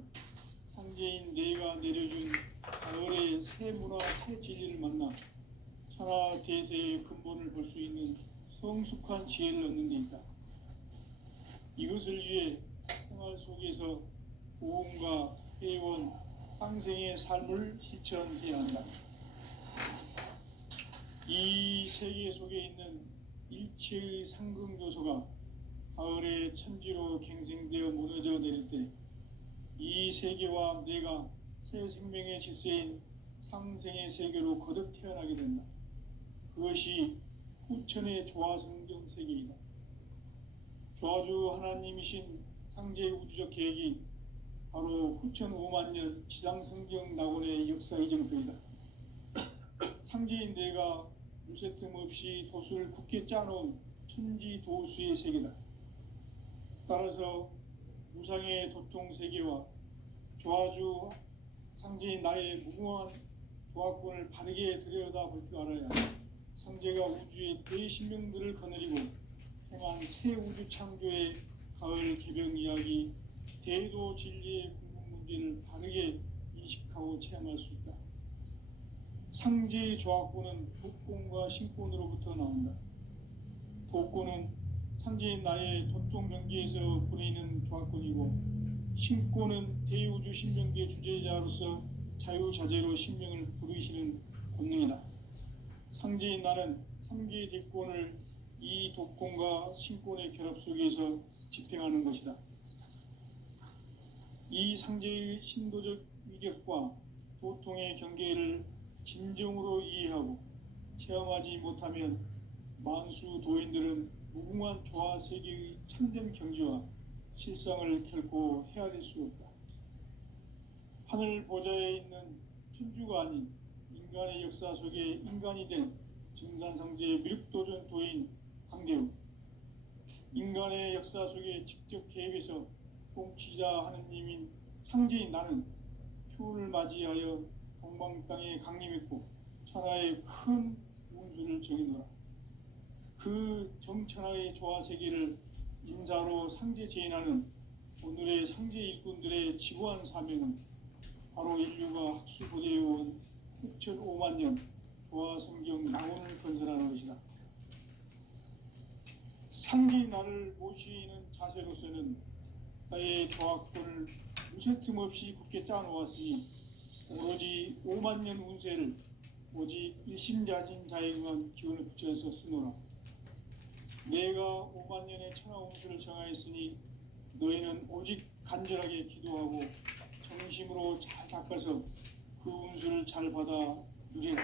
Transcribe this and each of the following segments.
나는 상제인 내가 내려준 가을의 새 문화, 새 진리를 만나 천하 대세의 근본을 볼 수 있는 성숙한 지혜를 얻는 데 있다. 이것을 위해 생활 속에서 고음과 회원, 상생의 삶을 실천해야 한다. 이 세계 속에 있는 일체의 상극 요소가 가을의 천지로 갱생되어 무너져 내릴 때 이 세계와 내가 새 생명의 질서인 상생의 세계로 거듭 태어나게 된다. 그것이 후천의 조화성경 세계이다. 조화주 하나님이신 상제의 우주적 계획이 바로 후천 5만 년 지상성경 낙원의 역사 이정표이다. 상제인 내가 무쇠 틈 없이 도수를 굳게 짜놓은 천지 도수의 세계다. 따라서 무상의 도통 세계와 조화주 상제인 나의 무궁한 조화권을 바르게 들여다볼 줄 알아야 상제가 우주의 대신명들을 거느리고 행한 새 우주 창조의 가을 개병 이야기, 대도 진리의 궁극 문제를 바르게 인식하고 체험할 수 있다. 상제의 조화권은 도권과 신권으로부터 나온다. 도권은 상제인 나의 도통 경계에서 부리는 조화권이고, 신권은 대우주 신명계 주제자로서 자유자재로 신명을 부르시는 권능이다. 상제인 나는 3개의 대권을 이 도권과 신권의 결합 속에서 집행하는 것이다. 이 상제의 신도적 위격과 도통의 경계를 진정으로 이해하고 체험하지 못하면 만수 도인들은 무궁한 조화 세계의 참된 경지와 실상을 결코 헤아릴 수 없다. 하늘 보좌에 있는 천주가 아닌 인간의 역사 속에 인간이 된 증산상제의 미륵도전 도인 강대우, 인간의 역사 속에 직접 개입해서 통치자 하느님인 상제인 나는 추운을 맞이하여 동방 땅에 강림했고 천하의 큰 운수를 정해놓아. 그 정천하의 조화 세계를 인사로 상제 제인하는 오늘의 상제 일꾼들의 지구한 사명은 바로 인류가 학수고대해온 6,5만 년 조화 성경 낙원을 건설하는 것이다. 상제인 나를 모시는 자세로서는 나의 조화권을 무쇠 틈 없이 굳게 짜놓았으니 오로지 5만 년 운세를 오직 일심자진 자에게만 기운을 붙여서 쓰노라. 내가 5만 년의 천하 운수를 정하였으니 너희는 오직 간절하게 기도하고 정심으로 잘 닦아서 그 운수를 잘 받아 누리라.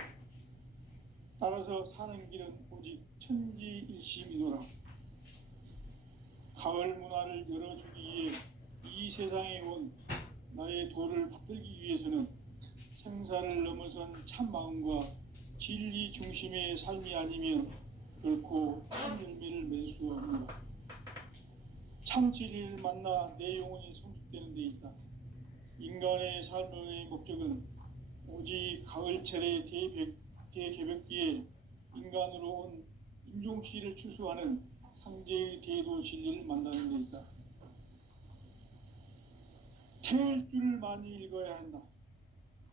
따라서 사는 길은 오직 천지일심이노라. 가을 문화를 열어주기 위해 이 세상에 온 나의 도를 받들기 위해서는 생사를 넘어선 참 마음과 진리 중심의 삶이 아니면 결코 참 열매를 맺을 수 없노라. 참 진리를 만나 내 영혼이 성숙되는 데 있다. 인간의 삶의 목적은 오직 가을철의 대개벽기에 인간으로 온 인종씨를 추수하는 상제의 대도 진리를 만나는 데 있다. 태일주를 많이 읽어야 한다.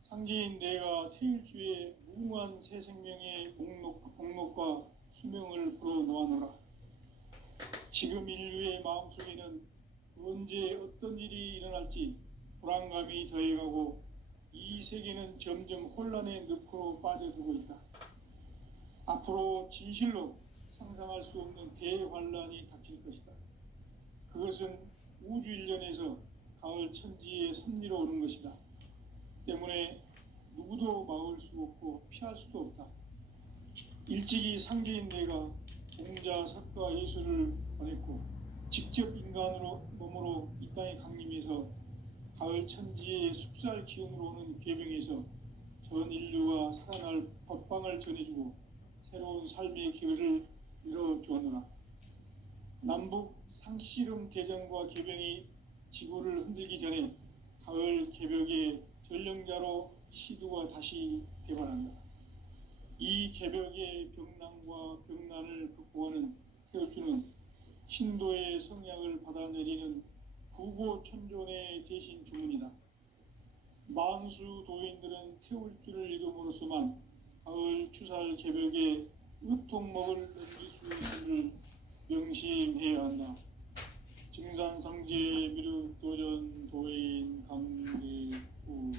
상제인 내가 태일주의 무궁한 새 생명의 목록과 수명을 불어놓아노라. 지금 인류의 마음속에는 언제 어떤 일이 일어날지 불안감이 더해가고 이 세계는 점점 혼란의 늪으로 빠져들고 있다. 앞으로 진실로 상상할 수 없는 대환란이 닥칠 것이다. 그것은 우주 일련에서 가을 천지의 섭리로 오는 것이다. 때문에 누구도 막을 수 없고 피할 수도 없다. 일찍이 상제인 내가 공자, 석가, 예수를 보냈고 직접 인간으로 몸으로 이 땅에 강림해서 가을 천지의 숲살 기운으로 오는 괴병에서 전 인류가 살아날 법방을 전해주고 새로운 삶의 기회를 열어주었노라. 남북 상씨름 대전과 개병이 지구를 흔들기 전에 가을 개벽의 전령자로 시두가 다시 대발한다. 이 개벽의 병난과 병난을 극복하는 태어주는 신도의 성약을 받아내리는 구고천존의 대신 주문이다. 만수 도인들은 태울 줄을 이름으로서만 가을 추살 개벽에 으통먹을 넘길 수 있음을 명심해야 한다. 증산상제 미륵도전 도인 강대우.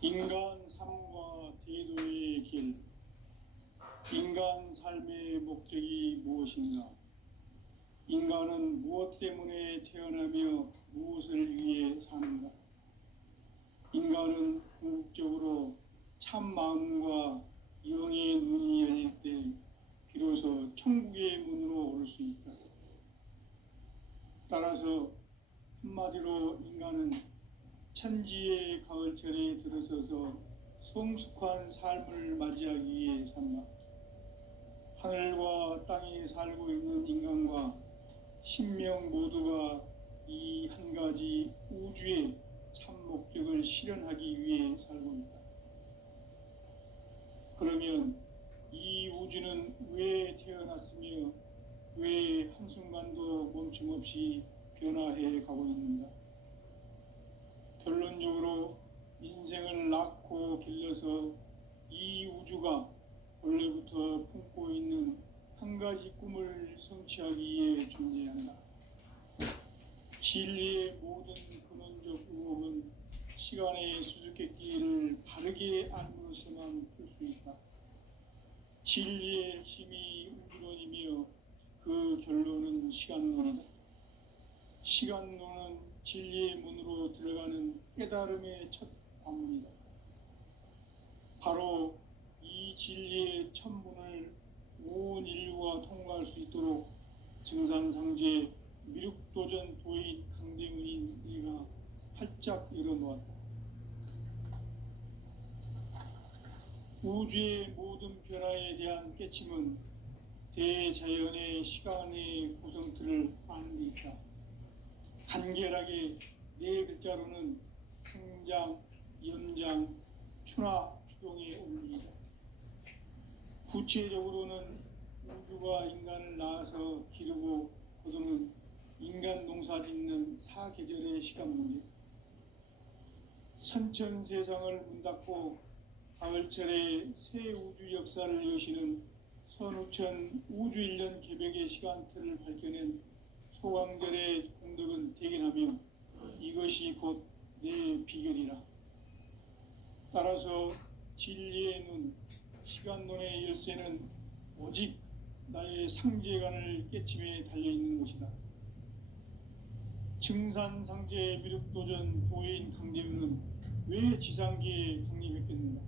인간 삶과 대도의 길. 인간 삶의 목적이 무엇인가? 인간은 무엇 때문에 태어나며 무엇을 위해 사는가? 인간은 궁극적으로 참 마음과 영의 눈이 열릴 때 비로소 천국의 문으로 올 수 있다. 따라서 한마디로 인간은 천지의 가을철에 들어서서 성숙한 삶을 맞이하기 위해 산다. 하늘과 땅에 살고 있는 인간과 신명 모두가 이 한 가지 우주의 참 목적을 실현하기 위해 살고 있다. 그러면 이 우주는 왜 태어났으며 왜 한순간도 멈춤없이 변화해 가고 있는가? 결론적으로 인생을 낳고 길러서 이 우주가 원래부터 품고 있는 한 가지 꿈을 성취하기 위해 존재한다. 진리의 모든 근원적 의혹은 시간의 수수께끼를 바르게 알므로서만 풀 수 있다. 진리의 핵심이 우주론이며 그 결론은 시간론이다. 시간론은 진리의 문으로 들어가는 깨달음의 첫 관문이다. 바로 이 진리의 첫 문을 온 인류가 통과할 수 있도록 증산상제 미륵도전 도인 강대문인 내가 활짝 열어놓았다. 우주의 모든 변화에 대한 깨침은 대자연의 시간의 구성틀을 아는 데 있다. 간결하게 네 글자로는 생장, 연장, 추나 추동의 원리이다. 구체적으로는 우주가 인간을 낳아서 기르고 거두는 인간 농사 짓는 사계절의 시간 문제. 선천세상을 문 닫고 가을철에 새 우주 역사를 여시는 선우천 우주 1년 개벽의 시간틀을 밝혀낸 소강들의 공덕은 대견하며 이것이 곧 내 비결이라. 따라서 진리의 눈, 시간론의 열쇠는 오직 나의 상제관을 깨침에 달려있는 것이다. 증산상제 미륵도전 도인 강대문은 왜 지상계에 강림했겠는가?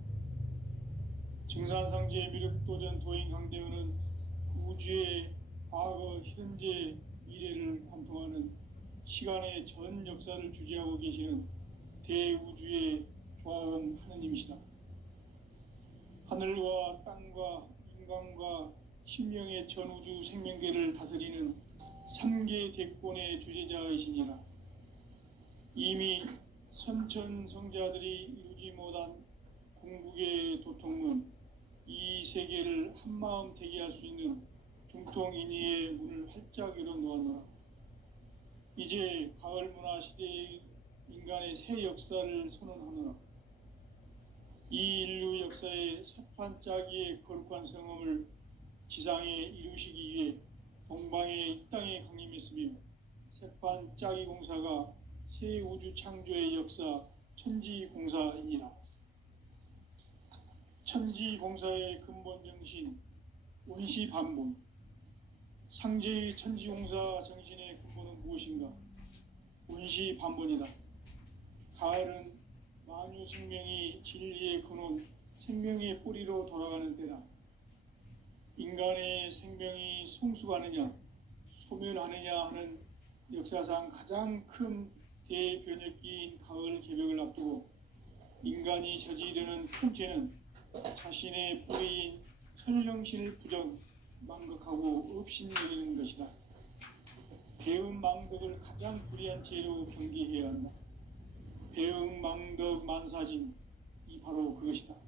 증산상제 미륵도전 도인 강대문은 우주의 과거, 현재, 미래를 관통하는 시간의 전 역사를 주재하고 계시는 대우주의 조화원 하느님이시다. 하늘과 땅과 인간과 신명의 전우주 생명계를 다스리는 3계 대권의 주재자이시니라. 이미 선천성자들이 이루지 못한 궁극의 도통문, 이 세계를 한마음 되게 할 수 있는 중통인의의 문을 활짝 열어놓았노라. 이제 가을 문화 시대의 인간의 새 역사를 선언하노라. 이 인류 역사의 새판 짜기의 거룩한 성험을 지상에 이루시기 위해 동방의 이 땅에 강림했으며 새판 짜기 공사가 새 우주 창조의 역사 천지공사이니라. 천지공사의 근본 정신 운시반복. 상제의 천지공사 정신의 근본은 무엇인가? 운시반복이다. 가을은 만유 생명이 진리의 근원, 생명의 뿌리로 돌아가는 때다. 인간의 생명이 성숙하느냐, 소멸하느냐 하는 역사상 가장 큰 대변혁기인 가을 개벽을 앞두고 인간이 저지르는 큰 죄는 자신의 뿌리인 천령신을 부정, 망극하고 업신여기는 것이다. 배음 망덕을 가장 불의한 죄로 경계해야 한다. 배음 망덕 만사진, 이 바로 그것이다.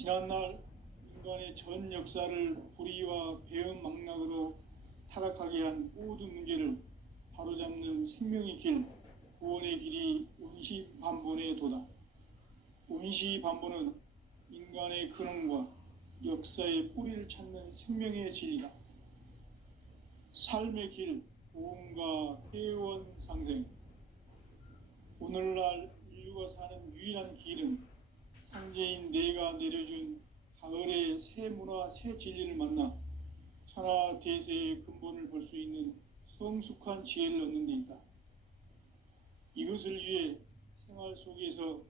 지난날 인간의 전 역사를 불의와 배은망락으로 타락하게 한 모든 문제를 바로잡는 생명의 길, 구원의 길이 운시반본의 도다. 운시반본은 인간의 근원과 역사의 뿌리를 찾는 생명의 진리다. 삶의 길, 보험과 회원 상생. 오늘날 인류가 사는 유일한 길은 상제인 내가 내려준 가을의 새 문화, 새 진리를 만나 천하 대세의 근본을 볼 수 있는 성숙한 지혜를 얻는 데 있다. 이것을 위해 생활 속에서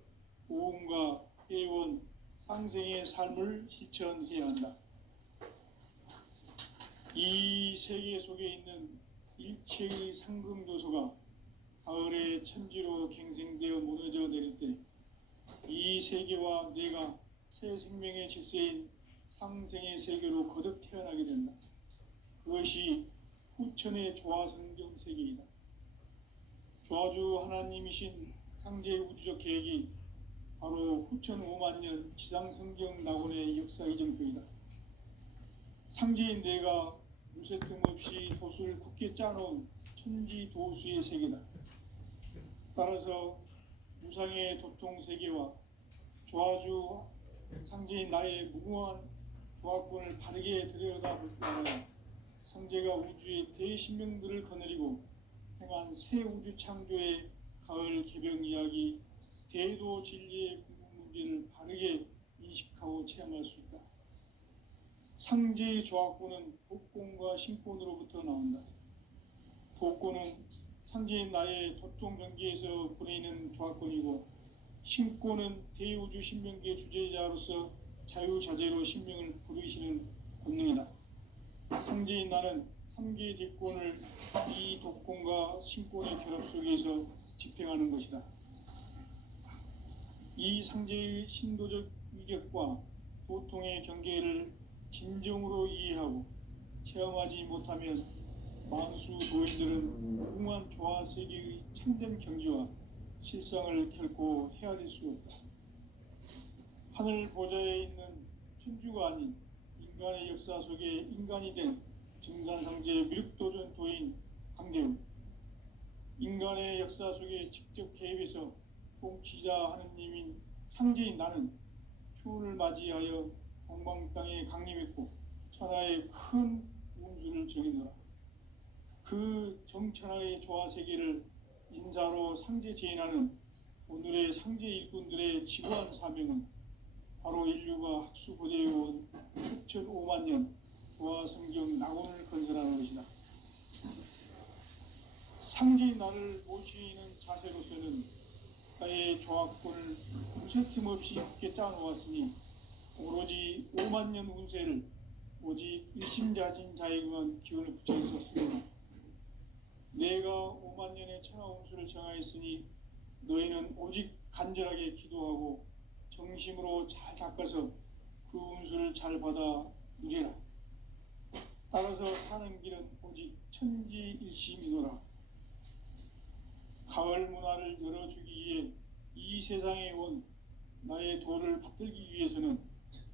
보험과 회원, 상생의 삶을 실천해야 한다. 이 세계 속에 있는 일체의 상금 요소가 가을의 천지로 갱생되어 무너져 내릴 때 이 세계와 내가 새 생명의 질서인 상생의 세계로 거듭 태어나게 된다. 그것이 후천의 조화성경 세계이다. 조화주 하나님이신 상제의 우주적 계획이 바로 후천 5만 년 지상성경 낙원의 역사 이정표이다. 상제인 내가 무쇠 틈 없이 도수를 굳게 짜놓은 천지 도수의 세계다. 따라서 무상의 도통 세계와 조화주 상제인 나의 무궁한 조화권을 바르게 들여다볼 줄 알아야 상제가 우주의 대신명들을 거느리고 행한 새 우주 창조의 가을 개병 이야기, 대도 진리의 궁극 문제를 바르게 인식하고 체험할 수 있다. 상제의 조화권은 복권과 신권으로부터 나온다. 복권은 상제인 나의 도통 경계에서 보내는 조화권이고, 신권은 대우주 신명기의 주제자로서 자유자재로 신명을 부르시는 권능이다. 상제인 나는 3개의 뒷권을 이 독권과 신권의 결합 속에서 집행하는 것이다. 이 상제의 신도적 위격과 도통의 경계를 진정으로 이해하고 체험하지 못하면 만수 도인들은 무궁한 조화 세계의 참된 경지와 실상을 결코 헤아릴 수 없다. 하늘 보좌에 있는 천주가 아닌 인간의 역사 속에 인간이 된 증산상제 미륵도전 도인 강대우, 인간의 역사 속에 직접 개입해서 통치자 하느님인 상제인 나는 추운을 맞이하여 동방 땅에 강림했고 천하의 큰 운수를 정해노라. 그 정천하의 조화세계를 인사로 상제 제인하는 오늘의 상제 일꾼들의 지구한 사명은 바로 인류가 학수고대해온 6,5만 년 조화성경 낙원을 건설하는 것이다. 상제인 나를 모시는 자세로서는 나의 조화권을 무쇠틈 없이 굳게 짜놓았으니 오로지 5만 년 운세를 오직 일심자진 자에게만 기운을 붙여 있었으므로 내가 5만 년의 천하 운수를 정하였으니 너희는 오직 간절하게 기도하고 정심으로 잘 닦아서 그 운수를 잘 받아 누리라. 따라서 사는 길은 오직 천지일심이노라. 가을 문화를 열어주기 위해 이 세상에 온 나의 도를 받들기 위해서는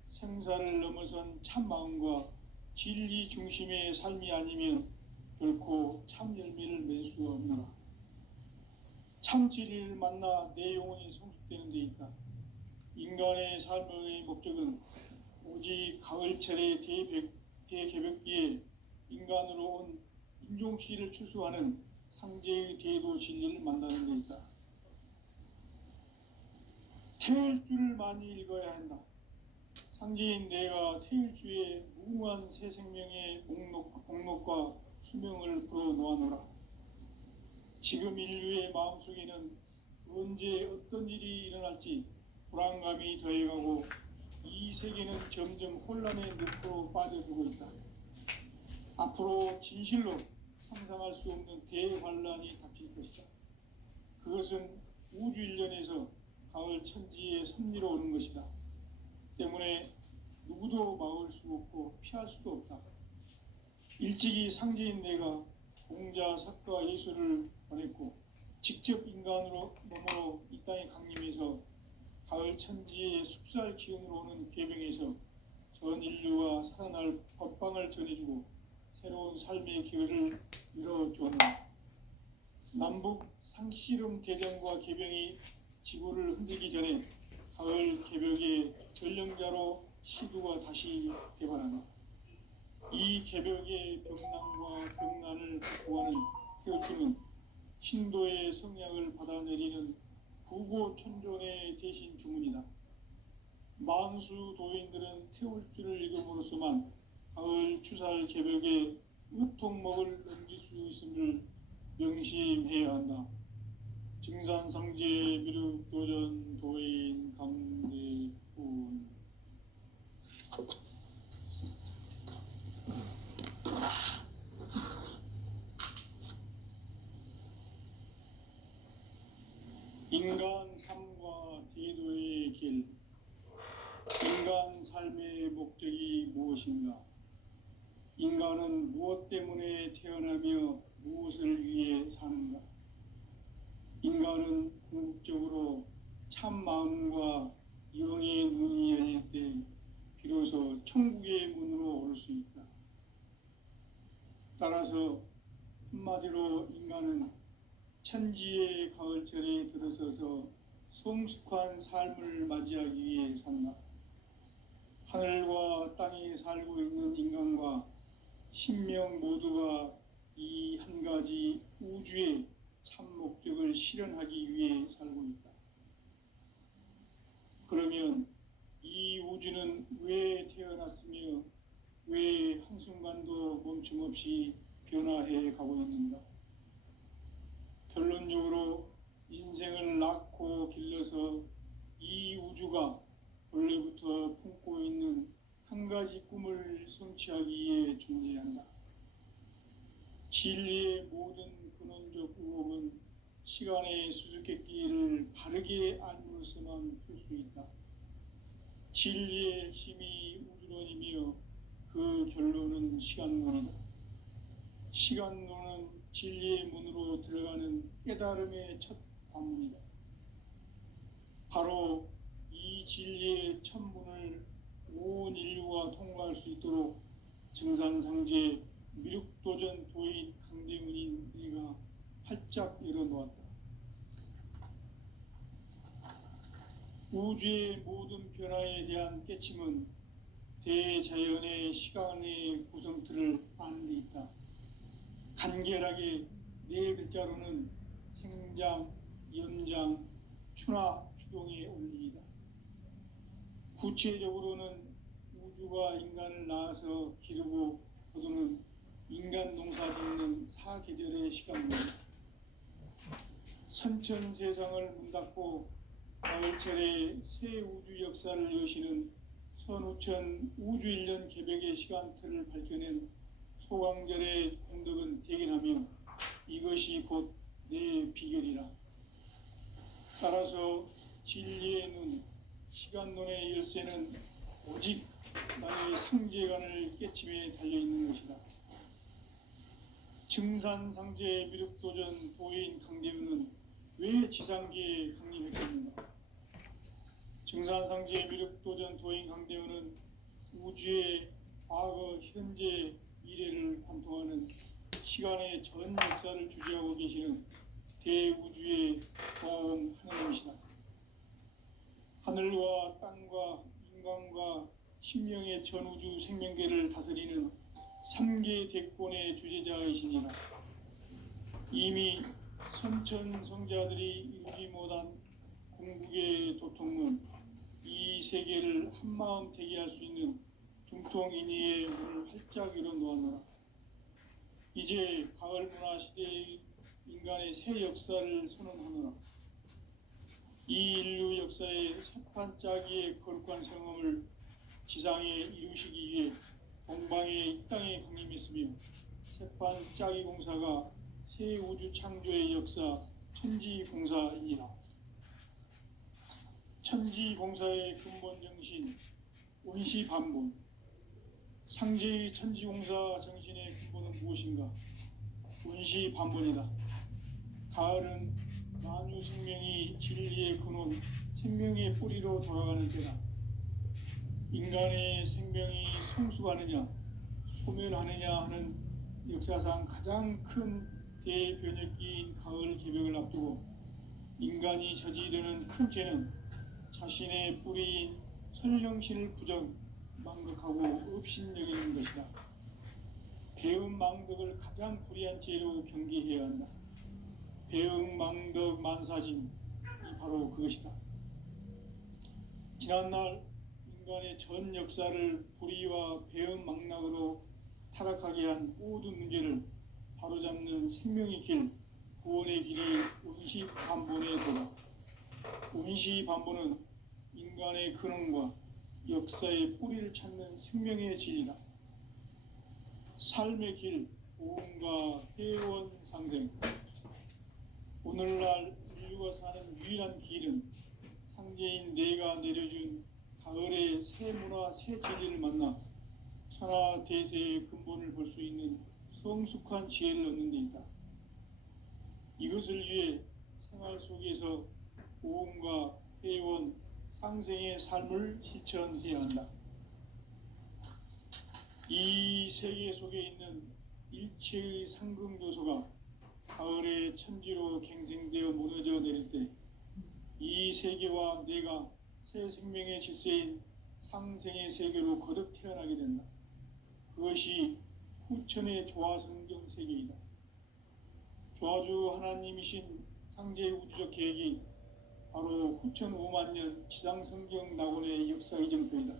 생사를 넘어선 참 마음과 진리 중심의 삶이 아니면 결코 참 열매를 맺을 수 없노라. 참 진리를 만나 내 영혼이 성숙되는 데 있다. 인간의 삶의 목적은 오직 가을철의 대개벽기에 인간으로 온 인종시를 추수하는 상제의 대도 진리를 만나는 데 있다. 태일주를 많이 읽어야 한다. 상제인 내가 태일주의 무궁한 새 생명의 목록과 수명을 풀어놓아노라. 지금 인류의 마음속에는 언제 어떤 일이 일어날지 불안감이 더해가고 이 세계는 점점 혼란의 늪으로 빠져들고 있다. 앞으로 진실로 상상할 수 없는 대환란이 닥칠 것이다. 그것은 우주 일련에서 가을 천지의 섭리로 오는 것이다. 때문에 누구도 막을 수 없고 피할 수도 없다. 일찍이 상제인 내가 공자, 석가, 예수를 보냈고 직접 인간으로 몸으로 이 땅에 강림해서 가을 천지의 숲살 기운으로 오는 궤병에서 전 인류가 살아날 법방을 전해주고 새로운 삶의 기회를 열어주었다. 남북 상씨름 대전과 궤병이 지구를 흔들기 전에 가을 개벽의 전령자로 시두가 다시 개발한다. 이 개벽의 병난과 병난을 극복하는 태어춤은 신도의 성약을 받아내리는 부고천존의 대신 주문이다. 만수 도인들은 태울줄을 읽음으로써만 가을 추살 개벽의 으통목을 넘길 수 있음을 명심해야 한다. 증산상제 미륵도전 도인 강대훈. 인간 삶과 대도의 길. 인간 삶의 목적이 무엇인가? 인간은 무엇 때문에 태어나며 무엇을 위해 사는가? 인간은 궁극적으로 참 마음과 영의 눈이 열릴 때 비로소 천국의 문으로 올 수 있다. 따라서 한마디로 인간은 천지의 가을철에 들어서서 성숙한 삶을 맞이하기 위해 산다. 하늘과 땅에 살고 있는 인간과 신명 모두가 이 한 가지 우주의 참 목적을 실현하기 위해 살고 있다. 그러면 이 우주는 왜 태어났으며 왜 한순간도 멈춤 없이 변화해 가고 있는가? 결론적으로 인생을 낳고 길러서 이 우주가 원래부터 품고 있는 한 가지 꿈을 성취하기 위해 존재한다. 진리의 모든 근원적 의혹은 시간의 수수께끼를 바르게 알므로서만 풀 수 있다. 진리의 핵심이 우주론이며 그 결론은 시간론이다. 시간론은 진리의 문으로 들어가는 깨달음의 첫 관문이다. 바로 이 진리의 첫 문을 온 인류가 통과할 수 있도록 증산상제 미륵도전 도인 강대훈인 내가 활짝 열어놓았다. 우주의 모든 변화에 대한 깨침은 대자연의 시간의 구성틀을 아는 데 있다. 간결하게 네 글자로는 생장, 연장, 추나 추동의 원리이다. 구체적으로는 우주가 인간을 낳아서 기르고 거두는 인간 농사 짓는 사계절의 시간입니다. 선천 세상을 문닫고 가을철에 새 우주 역사를 여시는 선우천 우주일년 개벽의 시간틀을 밝혀낸 소강절의 공덕은 대견하며 이것이 곧 내 비결이라. 따라서 진리의 눈, 시간론의 열쇠는 오직 나의 상제관을 깨침에 달려있는 것이다. 증산상제 미륵도전 도인 강대훈은 왜 지상계에 강림했겠는가? 증산상제 미륵도전 도인 강대훈은 우주의 과거, 현재, 미래를 관통하는 시간의 전 역사를 주재하고 계시는 대우주의 고아원 하나님이시다. 하늘과 땅과 인간과 신명의 전우주 생명계를 다스리는 3개 대권의 주제자이시니라. 이미 선천성자들이 이루지 못한 궁극의 도통문, 이 세계를 한마음 되게 할 수 있는 중통인의의 문을 활짝 열어놓았노라. 이제 가을 문화 시대의 인간의 새 역사를 선언하노라. 이 인류 역사의 새판짜기의 거룩한 성험을 지상에 이루시기 위해 동방의 이 땅에 강림했으며 새판짜기 공사가 새 우주 창조의 역사 천지공사이니라. 천지공사의 근본 정신 원시반본. 상제의 천지공사 정신의 근본은 무엇인가? 원시반본이다. 가을은 만유 생명이 진리의 근원 생명의 뿌리로 돌아가는 때다. 인간의 생명이 성숙하느냐 소멸하느냐 하는 역사상 가장 큰 대변혁기인 가을 개벽을 앞두고 인간이 저지르는 큰 죄는 자신의 뿌리인 선령신을 망각하고 업신여기는 것이다. 배은망덕을 가장 불의한 죄로 경계해야 한다. 배은망덕 만사진이 바로 그것이다. 지난날 인간의 전 역사를 불의와 배은망락으로 타락하게 한 모든 문제를 바로잡는 생명의 길, 구원의 길이 운시반본의 도다. 운시반본은 인간의 근원과 역사의 뿌리를 찾는 생명의 진리다. 삶의 길, 보험과 회원 상생. 오늘날 인류가 사는 유일한 길은 상제인 내가 내려준 가을의 새 문화, 새 진리를 만나 천하 대세의 근본을 볼 수 있는 성숙한 지혜를 얻는 데 있다. 이것을 위해 생활 속에서 보험과 회원, 상생의 삶을 실천해야 한다. 이 세계 속에 있는 일체의 상금 요소가 가을의 천지로 갱생되어 무너져 내릴 때 이 세계와 내가 새 생명의 질서인 상생의 세계로 거듭 태어나게 된다. 그것이 후천의 조화성경 세계이다. 조화주 하나님이신 상제의 우주적 계획이 바로 후천 5만 년 지상성경 낙원의 역사 이정표이다.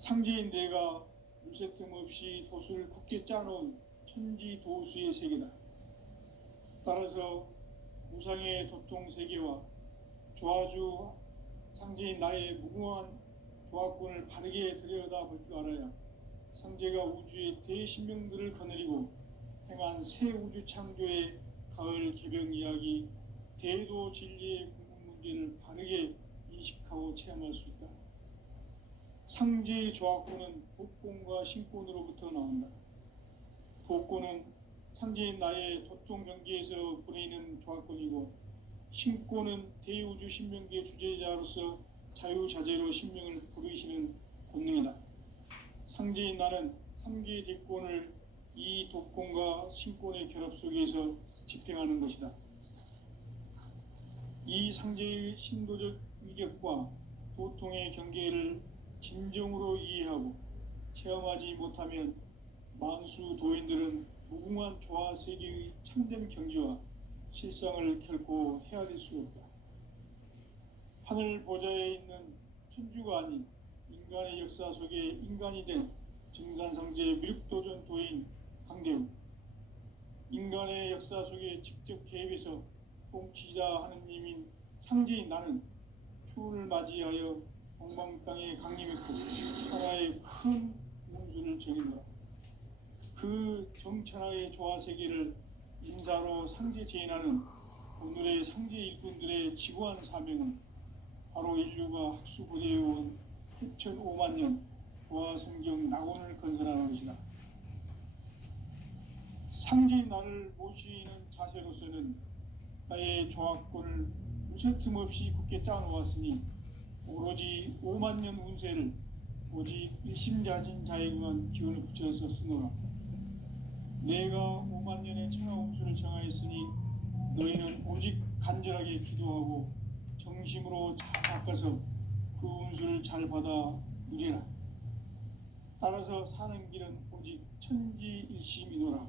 상제인 내가 물새틈 없이 도수를 굳게 짜놓은 천지 도수의 세계다. 따라서 무상의 도통 세계와 조화주 상제인 나의 무궁한 조화권을 바르게 들여다볼 줄 알아야 상제가 우주의 대신명들을 거느리고 행한 새 우주 창조의 가을 개벽 이야기, 대도 진리의 궁극 문제를 바르게 인식하고 체험할 수 있다. 상제의 조화권은 복권과 신권으로부터 나온다. 복권은 상제인 나의 도통 경계에서 보내는 조화권이고, 신권은 대우주 신명기의 주제자로서 자유자재로 신명을 부르시는 권능이다. 상제인 나는 3개의 대권을 이 독권과 신권의 결합 속에서 집행하는 것이다. 이 상제의 신도적 위격과 도통의 경계를 진정으로 이해하고 체험하지 못하면 만수 도인들은 무궁한 조화 세계의 참된 경지와 실상을 결코 헤아릴 수 없다. 하늘 보좌에 있는 천주가 아닌 인간의 역사 속에 인간이 된 증산상제 미륵도전 도인 강대우, 인간의 역사 속에 직접 개입해서 통치자 하느님인 상제인 나는 추운을 맞이하여 동방땅에 강림했고 천하의 큰 운수를 정해노라. 그 정천하의 조화세계를 인사로 상제 제인하는 오늘의 상제 일꾼들의 지구한 사명은 바로 인류가 학수고대해온 후천 5만 년 조화성경 낙원을 건설하는 것이다. 상제인 나를 모시는 자세로서는 나의 조화권을 무쇠틈 없이 굳게 짜놓았으니 오로지 5만 년 운세를 오직 일심자진 자에게만 기운을 붙여서 쓰노라. 내가 5만 년의 천하 운수를 정하였으니 너희는 오직 간절하게 기도하고 정심으로 잘 닦아서 그 운수를 잘 받아 누리라. 따라서 사는 길은 오직 천지일심이노라.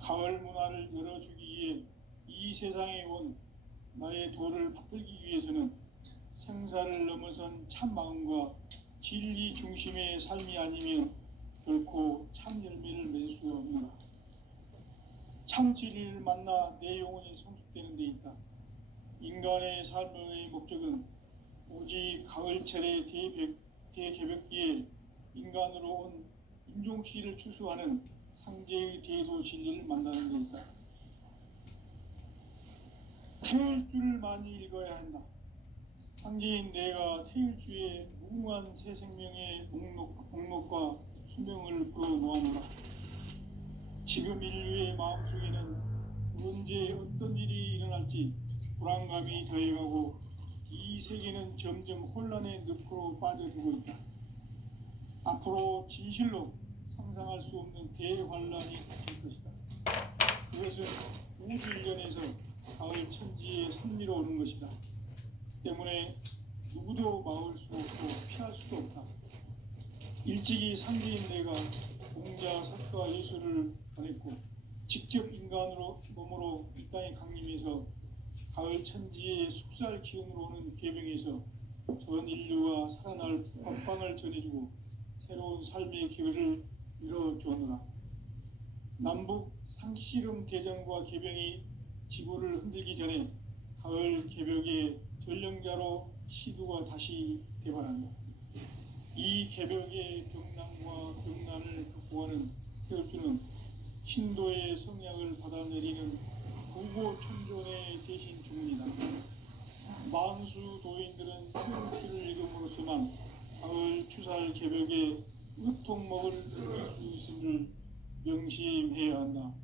가을 문화를 열어주기 위해 이 세상에 온 나의 도를 받들기 위해서는 생사를 넘어선 참 마음과 진리 중심의 삶이 아니면 결코 참 열매를 맺을 수 없노라. 참 진리를 만나 내 영혼이 성숙되는 데 있다. 인간의 삶의 목적은 오직 가을철의 대개벽기에 인간으로 온 인종시를 추수하는 상제의 대도 진리를 만나는 데 있다. 태일 주를 많이 읽어야 한다. 상제인 내가 태일주의 무궁한 새 생명의 목록과 수명을 풀어놓아노라. 지금 인류의 마음속에는 언제 어떤 일이 일어날지 불안감이 더해가고 이 세계는 점점 혼란의 늪으로 빠져들고 있다. 앞으로 진실로 상상할 수 없는 대환란이 닥칠 것이다. 그것은 우주 일련에서 가을 천지의 섭리로 오는 것이다. 때문에 누구도 막을 수 없고 피할 수도 없다. 일찍이 상대인 내가 공자, 석가, 예수를 보냈고 직접 인간으로 몸으로 이 땅에 강림해서 가을 천지의 숲살 기운으로 오는 계명에서 전 인류가 살아날 법방을 전해주고 새로운 삶의 기회를 이뤄주었노라. 남북 상씨름 대전과 개병이 지구를 흔들기 전에 가을 개벽의 전령자로 시두가 다시 대발한다. 이 개벽의 병난과 병난을 극복하는 태울주는 신도의 성약을 받아내리는 구고천존의 대신 주문이다. 만수 도인들은 태울주를 읽음으로써만 가을 추살 개벽의 으통목을 느낄 수 있음을 명심해야 한다.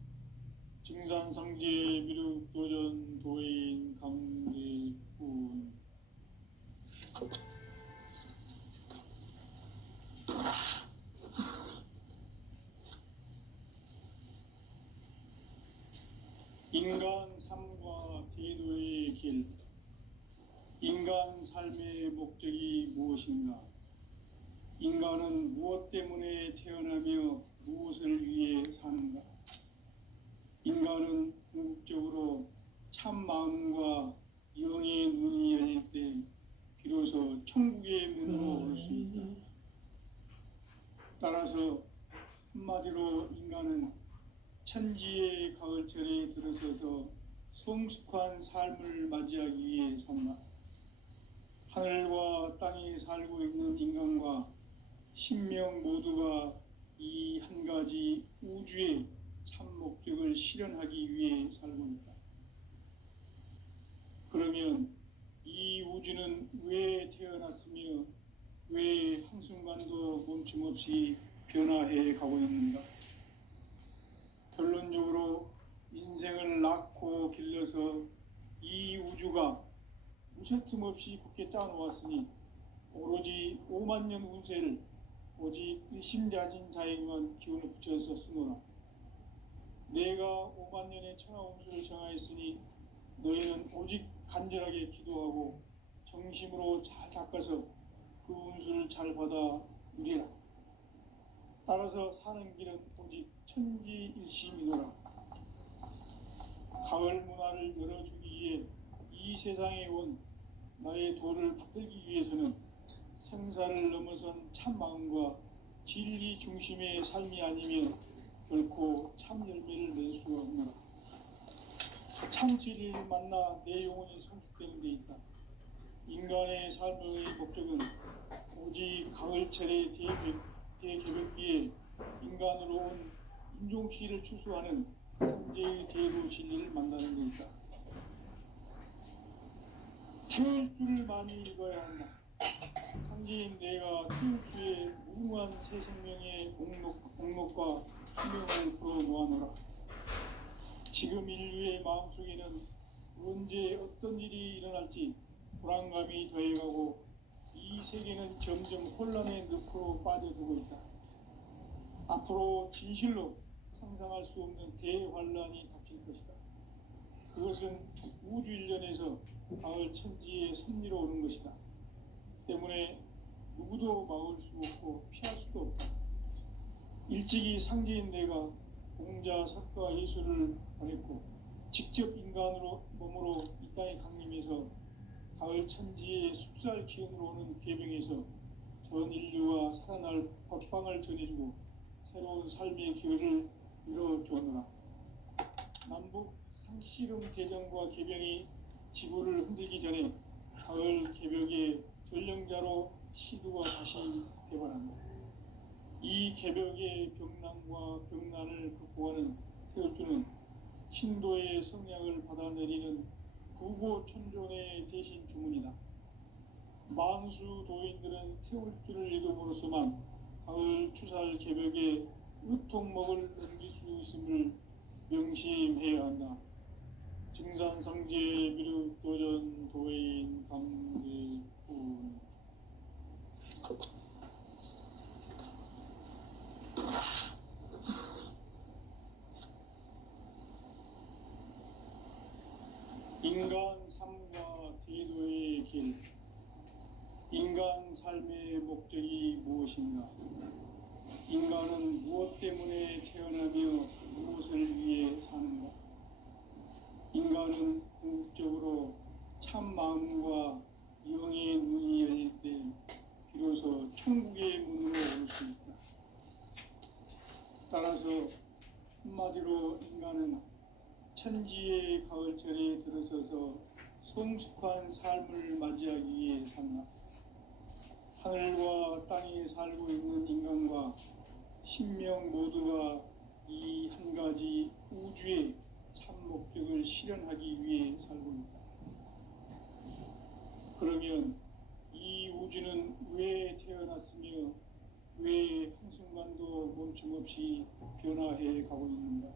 증산상제 미륵 도전 도인 강대군. 인간 삶과 대도의 길. 인간 삶의 목적이 무엇인가? 인간은 무엇 때문에 태어나며 무엇을 위해 사는가? 인간은 궁극적으로 참 마음과 영의 눈이 열릴 때 비로소 천국의 문으로 올 수 있다. 따라서 한마디로 인간은 천지의 가을철에 들어서서 성숙한 삶을 맞이하기 위해 산다. 하늘과 땅에 살고 있는 인간과 신명 모두가 이 한 가지 우주의 참 목적을 실현하기 위해 살고 있다. 그러면 이 우주는 왜 태어났으며 왜 한순간도 멈춤없이 변화해 가고 있는가? 결론적으로 인생을 낳고 길러서 이 우주가 무쇠틈 없이 굳게 짜놓았으니 오로지 5만 년 운세를 오직 일심자진 자에게만 기운을 붙여서 쓰노라. 내가 5만 년의 천하 운수를 정하였으니 너희는 오직 간절하게 기도하고 정심으로 잘 닦아서 그 운수를 잘 받아 누리라. 따라서 사는 길은 오직 천지일심이노라. 가을 문화를 열어주기 위해 이 세상에 온 나의 도를 받들기 위해서는 생사를 넘어선 참 마음과 진리 중심의 삶이 아니면 결코 참 열매를 낼 수가 없노라. 참 진리를 만나 내 영혼이 성숙되는 데 있다. 인간의 삶의 목적은 오직 가을철의 대개벽비에 인간으로 온 인종시를 추수하는 현재의 대로 진리를 만나는 데 있다. 태울 줄을 많이 읽어야 한다. 상지인 내가 태울 주의 무궁한 새 생명의 공록과 수명을 풀어놓아노라. 지금 인류의 마음속에는 언제 어떤 일이 일어날지 불안감이 더해가고 이 세계는 점점 혼란의 늪으로 빠져들고 있다. 앞으로 진실로 상상할 수 없는 대환란이 닥칠 것이다. 그것은 우주 일련에서 가을 천지의 섭리로 오는 것이다. 때문에 누구도 막을 수 없고 피할 수도 없다. 일찍이 상제인 내가 공자, 석가, 예수를 보냈고 직접 인간으로 몸으로 이 땅에 강림해서 가을 천지의 숲살 기운으로 오는 계명에서 전 인류가 살아날 법방을 전해주고 새로운 삶의 기회를 이뤄주었노라. 남북 상씨름 대전과 개병이 지구를 흔들기 전에 가을 개벽의 전령자로 시두가 다시 대발한다. 이 개벽의 병난과 병난을 극복하는 태울주는 신도의 성약을 받아내리는 구고천존의 대신 주문이다. 만수 도인들은 태울주를 읽음으로써만 가을 추살 개벽의 으통목을 넘길 수 있음을 명심해야 한다. 증산상제 미륵도전 도인 강대훈. 인간 삶과 대도의 길. 인간 삶의 목적이 무엇인가? 인간은 무엇 때문에 태어나며 무엇을 위해 사는가? 인간은 궁극적으로 참 마음과 영의 눈이 열릴 때 비로소 천국의 문으로 올 수 있다. 따라서 한마디로 인간은 천지의 가을철에 들어서서 성숙한 삶을 맞이하기 위해 산다. 하늘과 땅에 살고 있는 인간과 신명 모두가 이 한 가지 우주의 참 목적을 실현하기 위해 살고 있다. 그러면 이 우주는 왜 태어났으며 왜 한순간도 멈춤없이 변화해 가고 있는가?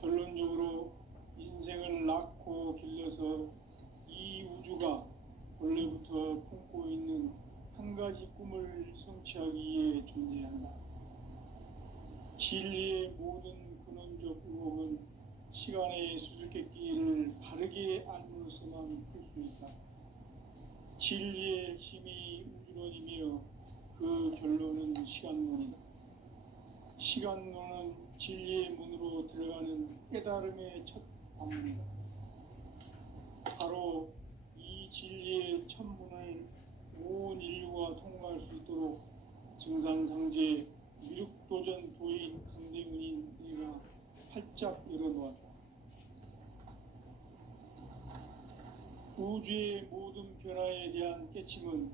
결론적으로 인생을 낳고 길러서 이 우주가 원래부터 품고 있는 한 가지 꿈을 성취하기 위해 존재한다. 진리의 모든 근원적 의혹은 시간의 수수께끼를 바르게 알므로서만 풀 수 있다. 진리의 핵심이 우주론이며 그 결론은 시간론이다. 시간론은 진리의 문으로 들어가는 깨달음의 첫 방문이다. 바로 이 진리의 첫 문을 온 인류가 통과할 수 있도록 증산상제 미륵도전 도인 강대훈인 내가 활짝 열어놓았다. 우주의 모든 변화에 대한 깨침은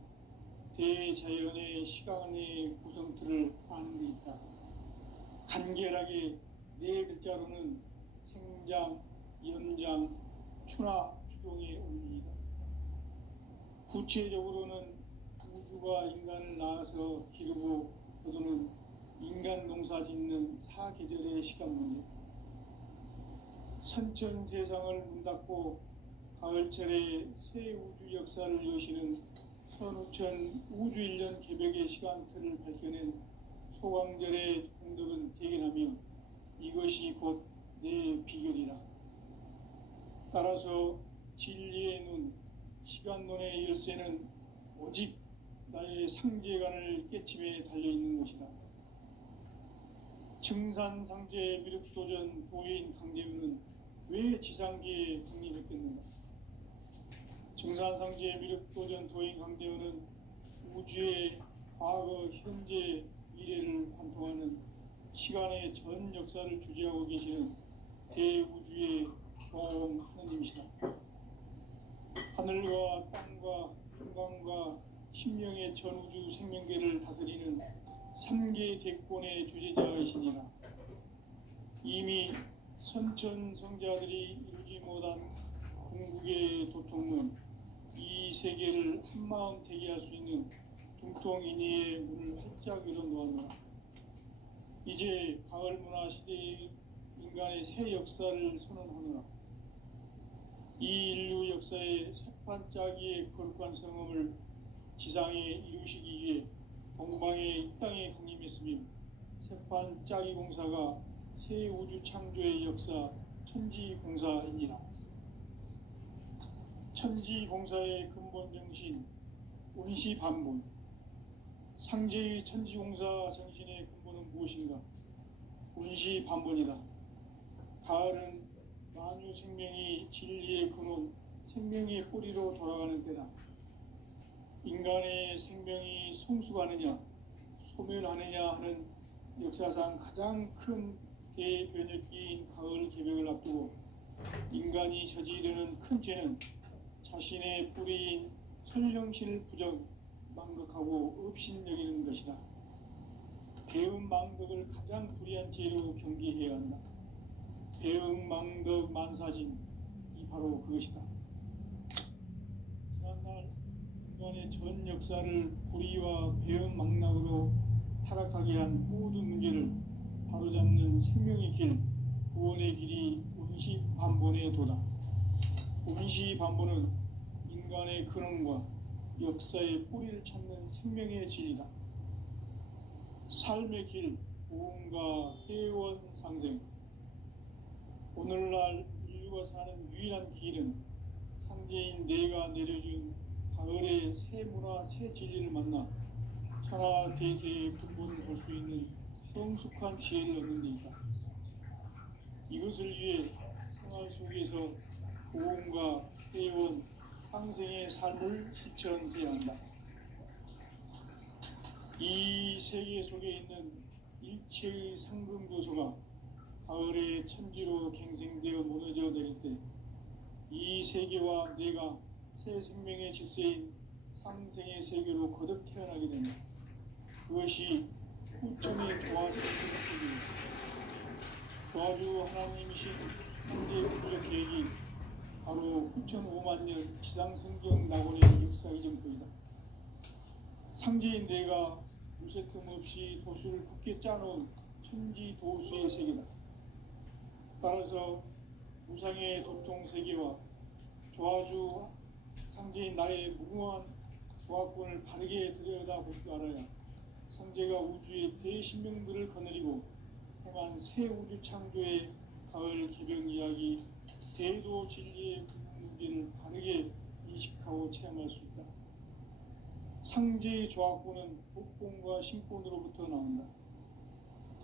대자연의 시간의 구성틀을 아는 데 있다. 간결하게 네 글자로는 생장, 연장, 추나 추동의 원리이다. 구체적으로는 우주가 인간을 낳아서 기르고 거두는 인간 농사 짓는 사계절의 시간 문제. 선천 세상을 문 닫고 가을철에 새 우주 역사를 여시는 선우천 우주 1년 개벽의 시간틀을 밝혀낸 소강절의 공덕은 대견하며 이것이 곧 내 비결이라. 따라서 진리의 눈, 시간론의 열쇠는 오직 나의 상제관을 깨침에 달려있는 것이다. 증산상제 미륵도전 도인 강대훈은 왜 지상계에 확립했겠는가? 증산상제 미륵도전 도인 강대훈은 우주의 과거, 현재, 미래를 관통하는 시간의 전 역사를 주재하고 계시는 대우주의 종 하느님이시다. 하늘과 땅과 인간과 신명의 전우주 생명계를 다스리는 3계 대권의 주재자이시니라. 이미 선천성자들이 이루지 못한 궁극의 도통문, 이 세계를 한마음 되게 할 수 있는 중통인의의 문을 활짝 열어놓았노라. 이제 가을문화 시대의 인간의 새 역사를 선언하노라. 이 인류 역사의 새판짜기의 거룩한 성음을 지상에 이루시기 위해 동방에 이 땅에 강림했으며 새판짜기 공사가 새 우주 창조의 역사 천지공사이니라. 천지공사의 근본 정신 운시반본. 상제의 천지공사 정신의 근본은 무엇인가? 운시반본이다. 가을은 만유 생명이 진리의 근원, 생명의 뿌리로 돌아가는 때다. 인간의 생명이 성숙하느냐, 소멸하느냐 하는 역사상 가장 큰 대변혁기인 가을 개벽을 앞두고 인간이 저지르는 큰 죄는 자신의 뿌리인 선령신을 부정, 망덕하고 업신여기는 것이다. 배움 망덕을 가장 불의한 죄로 경계해야 한다. 배움 망덕 만사진, 이 바로 그것이다. 지난날 인간의 전 역사를 불의와 배움 망락으로 타락하게 한 모든 문제를 바로잡는 생명의 길, 구원의 길이 운시 임시반본의 도다. 임시반본은 인간의 근원과 역사의 뿌리를 찾는 생명의 진리다. 삶의 길, 보험과 회원 상생. 오늘날 인류가 사는 유일한 길은 상제인 내가 내려준 가을의 새 문화, 새 진리를 만나 천하 대세에 근본할 수 있는 성숙한 지혜를 얻는 데 있다. 이것을 위해 생활 속에서 보험과 회원, 상생의 삶을 실천해야 한다. 이 세계 속에 있는 일체의 상금 교소가 가을의 천지로 갱생되어 무너져 내릴 때 이 세계와 내가 새 생명의 질서인 상생의 세계로 거듭 태어나게 된다. 그것이 후천의 조화적인 세계입니다. 조화주 하나님이신 상제의 우주적 계획이 바로 후천 5만 년 지상성경 낙원의 역사의 점포이다. 상제인 내가 무쇠틈 없이 도수를 굳게 짜놓은 천지 도수의 세계다. 따라서 무상의 도통 세계와 조화주 상제인 나의 무궁한 조화권을 바르게 들여다볼 줄 알아야 상제가 우주의 대신명들을 거느리고 행한 새 우주 창조의 가을 개병 이야기, 대도 진리의 궁극문제를 바르게 인식하고 체험할 수 있다. 상제의 조화권은 독권과 신권으로부터 나온다.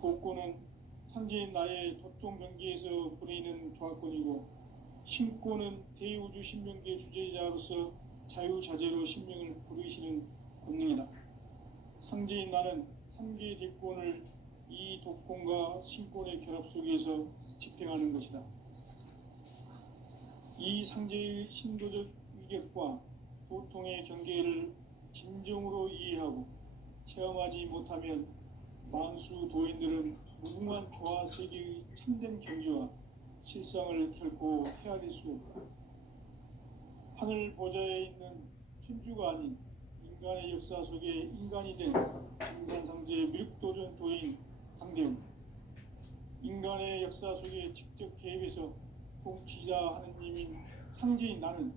독권은 상제인 나의 도통 경계에서 부리는 조화권이고, 신권은 대우주 신명계 주제자로서 자유자재로 신명을 부르시는 권능이다. 상제인 나는 3개의 대권을 이 독권과 신권의 결합 속에서 집행하는 것이다. 이 상제의 신도적 위격과 도통의 경계를 진정으로 이해하고 체험하지 못하면 만수 도인들은 무궁한 조화 세계의 참된 경지와 실상을 결코 헤아릴 수 없다. 하늘 보좌에 있는 천주가 아닌 인간의 역사 속에 인간이 된 정산상제의 밀도전 도인 강대웅, 인간의 역사 속에 직접 개입해서 통치자 하느님인 상제인 나는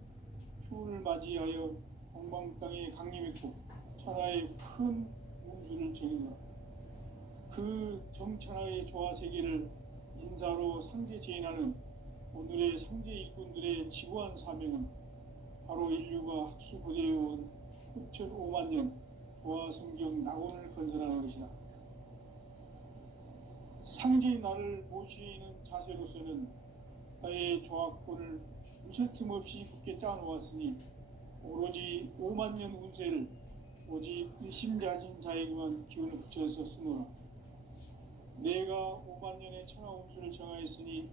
추운을 맞이하여 동방땅에 강림했고 천하의 큰 운수를 정했노라. 그 정천하의 조화 세계를 인사로 상제 제인하는 오늘의 상제 일꾼들의 지구한 사명은 바로 인류가 학수고대해온 후천 5만 년 조화 성경 낙원을 건설하는 것이다. 상제의 나를 모시는 자세로서는 나의 조화권을 무쇠틈 없이 굳게 짜놓았으니 오로지 5만 년 운세를 오직 일심자진 자에게만 기운을 붙여서 쓰노라. 내가 5만 년의 천하 운수를 정하였으니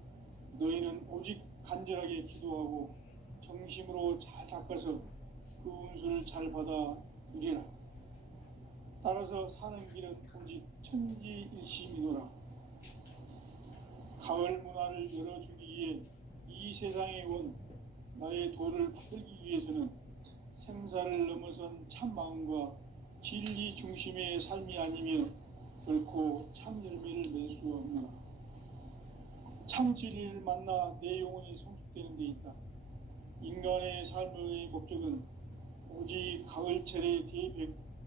너희는 오직 간절하게 기도하고 정심으로 잘 닦아서 그 운수를 잘 받아 누리라. 따라서 사는 길은 오직 천지일심이노라. 가을 문화를 열어주기 위해 이 세상에 온 나의 도를 받들기 위해서는 생사를 넘어선 참 마음과 진리 중심의 삶이 아니면 결코 참 열매를 낼 수 없노라. 참 진리를 만나 내 영혼이 성숙되는 데 있다. 인간의 삶의 목적은 오직 가을철의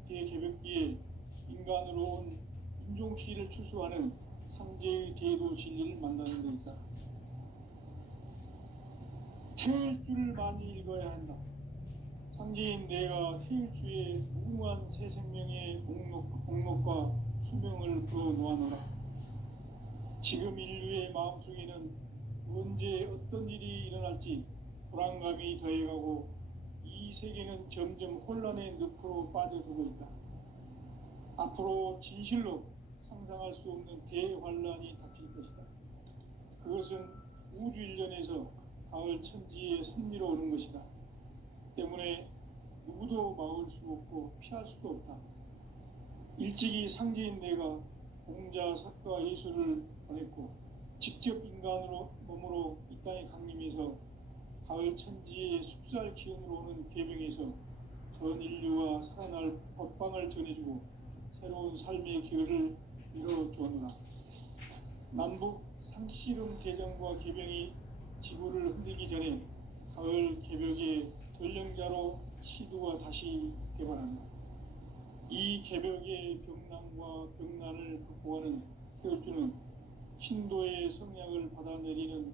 대개벽기에 인간으로 온 인종시를 추수하는 상제의 대도 진리를 만나는 데 있다. 태일 줄을 많이 읽어야 한다. 상제인 내가 태일주의 무궁한 새 생명의 목록과 수명을 풀어놓아노라. 지금 인류의 마음속에는 언제 어떤 일이 일어날지 불안감이 더해가고 이 세계는 점점 혼란의 늪으로 빠져들고 있다. 앞으로 진실로 상상할 수 없는 대환란이 닥칠 것이다. 그것은 우주 일련에서 가을 천지에 섭리로 오는 것이다. 때문에 누구도 막을 수 없고 피할 수도 없다. 일찍이 상제인 내가 공자, 석가, 예수를 보냈고 직접 인간으로 몸으로 이 땅에 강림해서 가을 천지의 숲살 기운으로 오는 계명에서 전 인류와 살아날 법방을 전해주고 새로운 삶의 기회를 이뤄주었노라. 남북 상씨름 대전과 계병이 지구를 흔들기 전에 가을 개벽의 전령자로 시두가 다시 개발한다. 이 개벽의 병난과 병난을 극복하는 태극주는 신도의 성약을 받아내리는